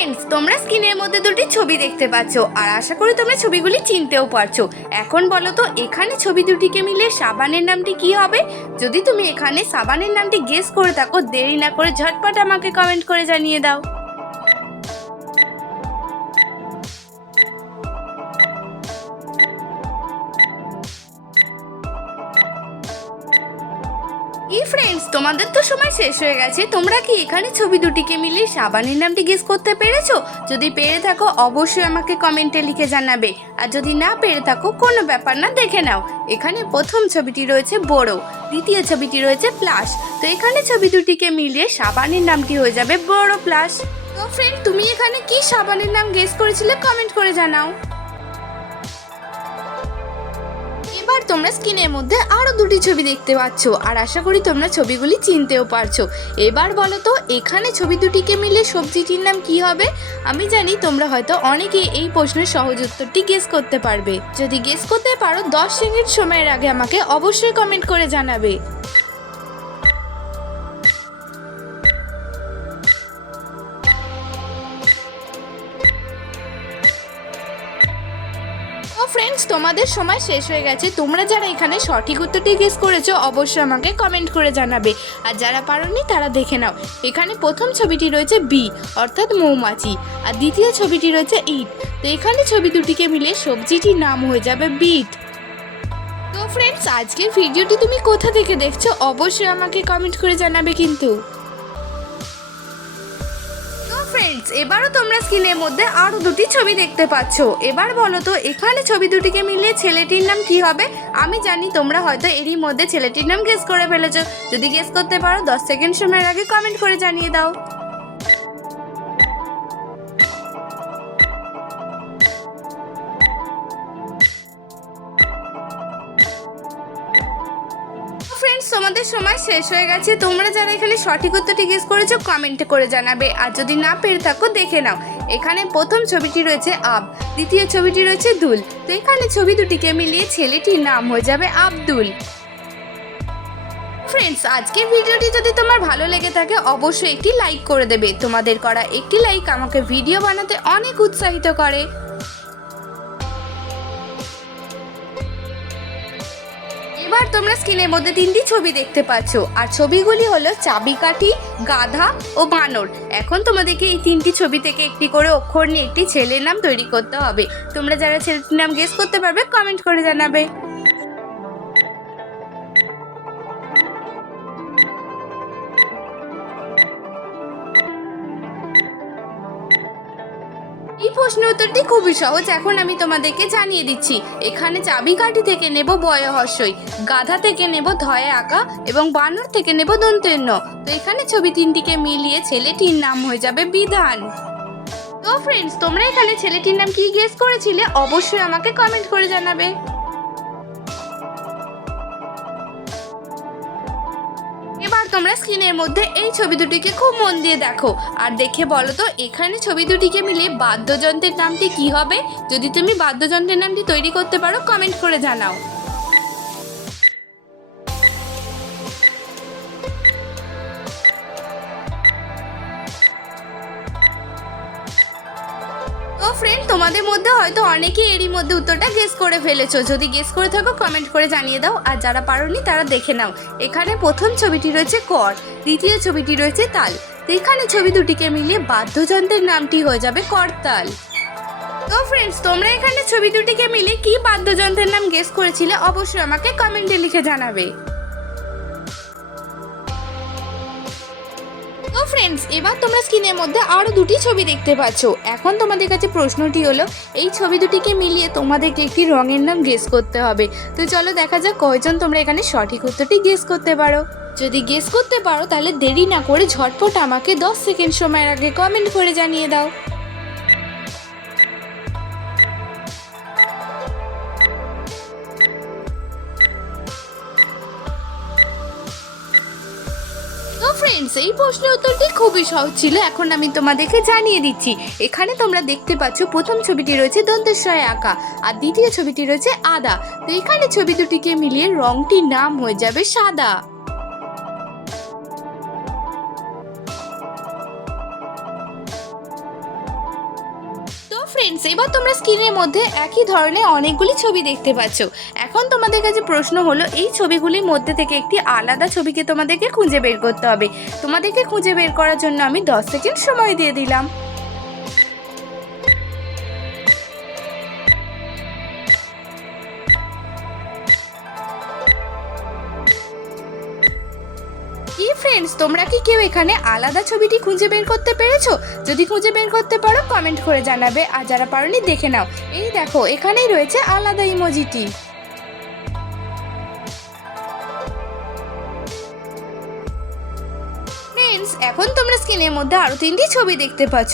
Friends তোমরা স্ক্রিনের মধ্যে দুটি ছবি দেখতে পাচ্ছ, আর আশা করি তোমরা ছবিগুলি চিনতেও পারছ। এখন বলো তো, এখানে ছবি দুটিকে মিলে সাবানের নামটি কি হবে? যদি তুমি এখানে সাবানের নামটি গেস করে থাকো, দেরি না করে ঝটপট আমাকে কমেন্ট করে জানিয়ে দাও। ই ফ্রেন্ডস তোমাদের তো সময় শেষ হয়ে গেছে। তোমরা কি এখানে ছবি দুটিকে মিলিয়ে সাবানের নামটি গেস করতে পেরেছ? যদি পেরে থাকো, অবশ্যই আমাকে কমেন্টে লিখে জানাবে। আর যদি না পেরে থাকো, কোনো ব্যাপার না, দেখে নাও। এখানে প্রথম ছবিটি রয়েছে বড় দ্বিতীয় ছবিটি রয়েছে প্লাস তো এখানে ছবি দুটিকে মিলিয়ে সাবানের নামটি হয়ে যাবে বড় প্লাস তো ফ্রেন্ড তুমি এখানে কি সাবানের নাম গেস করেছিলে কমেন্ট করে জানাও। তোমরা স্ক্রিনের মধ্যে আরও দুটি ছবি দেখতে পাচ্ছ, আর আশা করি তোমরা ছবিগুলি চিনতেও পারছ। এবার বলো তো, এখানে ছবি দুটিকে মিলে সবজিটির নাম কি হবে? আমি জানি তোমরা হয়তো অনেকেই এই প্রশ্নের সহজ উত্তরটি গেস করতে পারবে। যদি গেস করতে পারো, দশ সেকেন্ড সময়ের আগে আমাকে অবশ্যই কমেন্ট করে জানাবে। ফ্রেন্ডস তোমাদের সময় শেষ হয়ে গেছে। তোমরা যারা এখানে সঠিক উত্তরটি গেস করেছ, অবশ্যই আমাকে কমেন্ট করে জানাবে। আর যারা পারোনি, তারা দেখে নাও। এখানে প্রথম ছবিটি রয়েছে বি অর্থাৎ মৌমাছি। আর দ্বিতীয় ছবিটি রয়েছে ইট তো এখানে ছবি দুটিকে মিলে সবজিটির নাম হয়ে যাবে বিট তো ফ্রেন্ডস আজকের ভিডিওটি তুমি কোথা থেকে দেখছ, অবশ্যই আমাকে কমেন্ট করে জানাবে কিন্তু। ফ্রেন্ডস এবারও তোমরা স্ক্রিনের মধ্যে আরও দুটি ছবি দেখতে পাচ্ছ। এবার বলো তো, এখানে ছবি দুটিকে মিলিয়ে ছেলেটির নাম কি হবে? আমি জানি তোমরা হয়তো এরই মধ্যে ছেলেটির নাম গেস করে ফেলেছো। যদি গেস করতে পারো, দশ সেকেন্ড সময়ের আগে কমেন্ট করে জানিয়ে দাও। ফ্রেন্ডস তোমাদের সময় শেষ হয়ে গেছে। তোমরা যারা এখানে সঠিক উত্তরটি গেস করেছ, কমেন্টে করে জানাবে। আর যদি না পেরে থাকো, দেখে নাও। এখানে প্রথম ছবিটি রয়েছে আব, দ্বিতীয় ছবিটি রয়েছে দুল। তো এখানে ছবি দুটিকে মিলিয়ে ছেলেটির নাম হয়ে যাবে আব্দুল। ফ্রেন্ডস আজকের ভিডিওটি যদি তোমার ভালো লেগে থাকে, অবশ্যই একটি লাইক করে দেবে। তোমাদের করা একটি লাইক আমাকে ভিডিও বানাতে অনেক উৎসাহিত করে। এবার তোমরা স্ক্রিনের মধ্যে তিনটি ছবি দেখতে পাচ্ছ। আর ছবিগুলি হলো চাবিকাঠি, গাধা ও বানর। এখন তোমাদেরকে এই তিনটি ছবি থেকে একটি করে অক্ষর নিয়ে একটি ছেলের নাম তৈরি করতে হবে। তোমরা যারা ছেলেটির নাম গেস করতে পারবে কমেন্ট করে জানাবে। এই প্রশ্ন উত্তরটি খুবই সহজ। এখন আমি তোমাদেরকে জানিয়ে দিচ্ছি। এখানে চাবিকাঠি থেকে নেব বয় হর্ষই, গাধা থেকে নেব ধয়ে আঁকা এবং বানর থেকে নেব দন্তেন্য তো এখানে ছবি তিনটিকে মিলিয়ে ছেলেটির নাম হয়ে যাবে বিধান। তো ফ্রেন্ডস তোমরা এখানে ছেলেটির নাম কি গেস করেছিলে? অবশ্যই আমাকে কমেন্ট করে জানাবে। তোমরা স্ক্রিনের মধ্যে এই ছবি দুটিকে খুব মন দিয়ে দেখো। আর দেখে বলো তো, এখানে ছবি দুটিকে মিলে বাদ্যযন্ত্রের নামটি কি হবে? যদি তুমি বাদ্যযন্ত্রের নামটি তৈরি করতে পারো কমেন্ট করে জানাও। তো ফ্রেন্ড তোমাদের মধ্যে হয়তো অনেকেই এরই মধ্যে উত্তরটা গেস করে ফেলেছো। যদি গেস করে থাকো কমেন্ট করে জানিয়ে দাও। আর যারা পারোনি, তারা দেখে নাও। এখানে প্রথম ছবিটি রয়েছে কর, দ্বিতীয় ছবিটি রয়েছে তাল। এখানে ছবি দুটিকে মিলিয়ে বাদ্যযন্ত্রের নামটি হয়ে যাবে করতাল। তো ফ্রেন্ডস তোমরা এখানে ছবি দুটিকে মিলে কি বাদ্যযন্ত্রের নাম গেস করেছিলে, অবশ্যই আমাকে কমেন্টে লিখে জানাবে। তো ফ্রেন্ডস এবার তোমরা স্ক্রিনের মধ্যে আরও দুটি ছবি দেখতে পাচ্ছ। এখন তোমাদের কাছে প্রশ্নটি হলো, এই ছবি দুটিকে মিলিয়ে তোমাদেরকে একটি রঙের নাম গেস করতে হবে। তো চলো দেখা যাক কয়জন তোমরা এখানে সঠিক উত্তরটি গেস করতে পারো। যদি গেস করতে পারো, তাহলে দেরি না করে ঝটপট আমাকে দশ সেকেন্ড সময়ের আগে কমেন্ট করে জানিয়ে দাও। ফ্রেন্ডস এই প্রশ্ন উত্তরটি খুবই সহজ ছিল। এখন আমি তোমাদেরকে জানিয়ে দিচ্ছি। এখানে তোমরা দেখতে পাচ্ছ, প্রথম ছবিটি রয়েছে দন্তেশ্বরে আঁকা, আর দ্বিতীয় ছবিটি রয়েছে আদা। তো এখানে ছবি দুটিকে মিলিয়ে রংটির নাম হয়ে যাবে সাদা। ফ্রেন্ডস এবার তোমরা স্ক্রিনের মধ্যে একই ধরনের অনেকগুলি ছবি দেখতে পাচ্ছ। এখন তোমাদের কাছে প্রশ্ন হলো, এই ছবিগুলির মধ্যে থেকে একটি আলাদা ছবিকে তোমাদেরকে খুঁজে বের করতে হবে। তোমাদেরকে খুঁজে বের করার জন্য আমি দশ সেকেন্ড সময় দিয়ে দিলাম। কি ফ্রেন্ডস তোমরা কি কেউ এখানে আলাদা ছবিটি খুঁজে বের করতে পেরেছ? যদি খুঁজে বের করতে পারো কমেন্ট করে জানাবে। আর যারা পারোনি, দেখে নাও। এই দেখো, এখানেই রয়েছে আলাদা ইমোজিটি। ফ্রেন্ডস এখন তোমরা স্ক্রিনের মধ্যে আরও তিনটি ছবি দেখতে পাচ্ছ।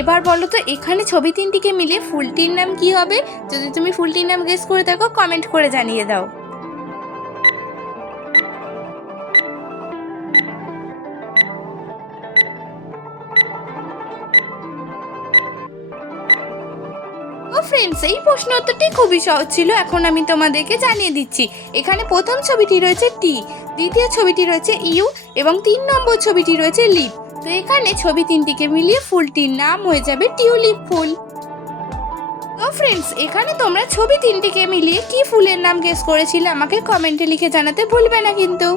এবার বলো তো, এখানে ছবি তিনটিকে মিলিয়ে ফুলটির নাম কি হবে? যদি তুমি ফুলটির নাম গেস করে থাকো কমেন্ট করে জানিয়ে দাও। ফ্রেন্ডস এই প্রশ্ন উত্তরটি খুবই সহজ ছিল, এখন আমি তোমাদেরকে জানিয়ে দিচ্ছি। এখানে প্রথম ছবিটি রয়েছে টি দ্বিতীয় ছবিটি রয়েছে ইউ এবং তিন নম্বর ছবিটি রয়েছে লিপ তো এখানে ছবি তিনটিকে মিলিয়ে ফুলটির নাম হয়ে যাবে টিউলিপ ফুল। তো ফ্রেন্ডস এখানে তোমরা ছবি তিনটিকে মিলিয়ে কি ফুলের নাম গেস করেছিলে আমাকে কমেন্টে লিখে জানাতে ভুলবে না কিন্তু।